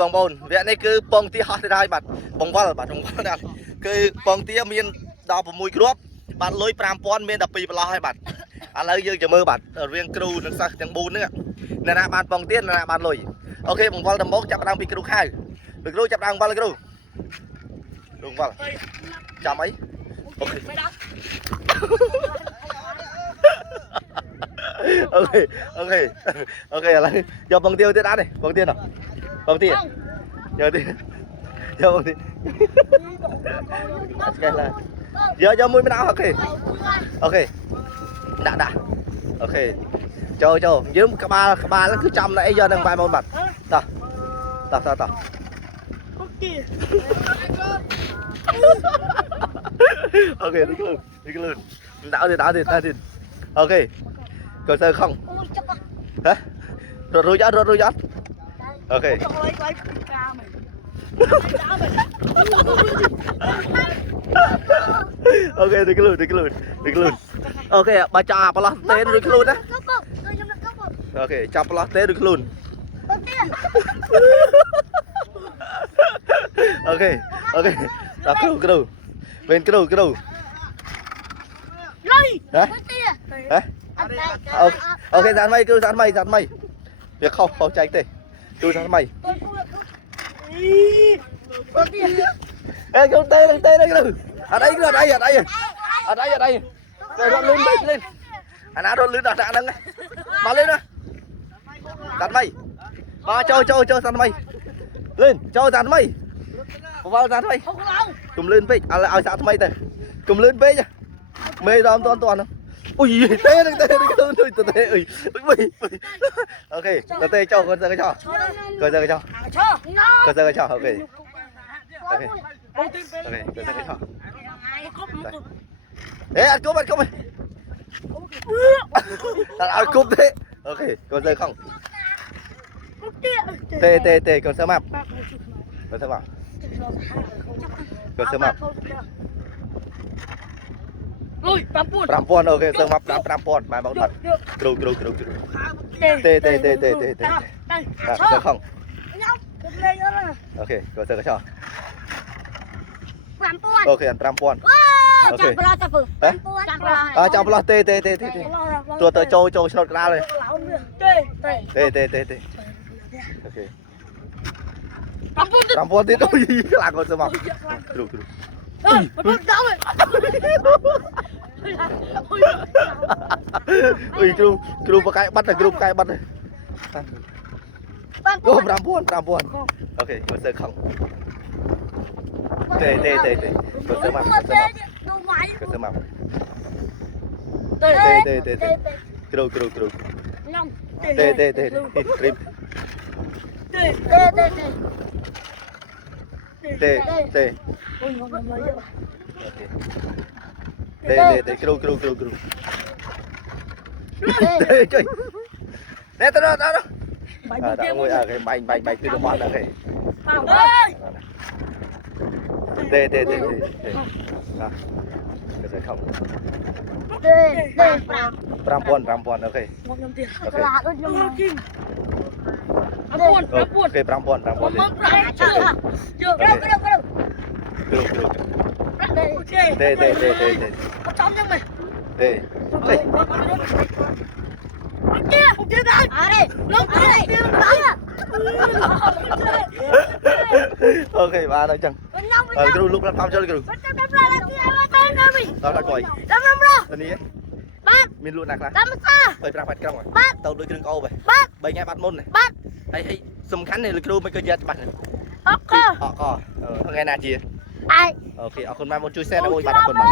បងប្អូនវគ្គនេះគឺពងទាហោះទៅហើយបាទបងវល់បាទបងវល់ដែរគឺពងទាមានដល់6គ្រាប់បាទលុយ 5000 មាន12ប្រឡោះហើយបាទឥឡូវយើងจะមើលបាទរវាងគ្រូនិងសិស្សទាំង4ហ្នឹងអ្នកណាបានពងទាអ្នកណាបានលុយអូខេបងវល់ដំបូងចាប់ដើមពីគ្រូខៅលោកគ្រូចាប់ដើមវល់គ្រូលោកវល់ចាំអីអូខេអូខេអូខេអូខេឥឡូវយកពងទាទៀតអត់ទេពងទាណោះពងទាយកទៀតយកពងទាស្កែឡាយកមួយម្ដងអូខេអូខេដាក់អូខេចូលយើងក្បាលគឺចំនៅអីយកនឹងបងប្អូនបាទតោះអូខេអូខេនេះខ្លួនដាក់ទៀតអូខេក៏សើខំហ៎រត់រួចអត់អូខេអូខេទីខ្លួនអូខេបើចាប់ប្រឡោះទេរួចខ្លួនណាអូខេចាប់ប្រឡោះទេរួចខ្លួនអូខេដល់គ្រូវិញគ្រូលុយហ៎អូខេសានមីគ្រូសានមីវាខុសចែកទេគ្រូសានមីអេគ្រូទេគ្រូអត់អីគ្រូអត់អីទៅរត់លឿនលេងអាណារត់លឿនដល់ដាក់ហ្នឹងមកលេងណាសានមីមកចូលសានមីលឿនចូលសានមីបវល់សានមីកុំលឿនពេកឲ្យសាក់ថ្មីទៅកុំលឿនពេកមេដមតន់អូយទេនឹងខ្លួនទៅទេអើយអូខេទៅចូលគាត់ទៅចោលអូខេទៅចោលទៅទៅចោលអេអត់គប់តែឲ្យគប់ទេអូខេគាត់ទៅខំទេគាត់សើមកគាត់សើមកលុយ 5000 អូខេសើមក5000ម៉ែបងអត់គ្រូទេទៅខំអូខេគាត់ទៅចោល5000អូខេ5000អូខេចាំប្រឡោះទេទួទៅចូលឆ្នោតកដាលទេអូខេ5000ទៀតអូយខ្លាំងគាត់ទៅមកគ្រូអើយគ្រូបកាយបាត់តែគ្រូបកាយបាត់ទេអូ 5000អូខេគាត់ទៅខំទេគាត់ទៅមកគ្រូគ្រូទេគ្រីមទេគ្រូជួយណែទៅដល់មួយអូខេបាញ់គឺរបស់អូខេទេទៅខំ5000អូខេខ្ញុំទៀតអូខេខ្ញុំមកគី5000អូខេ5000ទេចំចឹងមែនទេអរេលោកអូខេបានហើយចឹងគ្រូលោកប្រាប់តាមចូលគ្រូដល់ដល់កុយនេះបាទមានលក់ណាខ្លះតាមសាឲ្យប្រាក់បាត់ក្រុងបាទទៅដូចគ្រឿងអូបបាទ3ថ្ងៃបាត់មុនបាទហើយសំខាន់នេះលោកគ្រូមិនក៏យកច្បាស់អូខេថ្ងៃណាជាអូខេអរគុណម៉ែមុនជួយ share ដើម្បីបាទអរគុណបាទ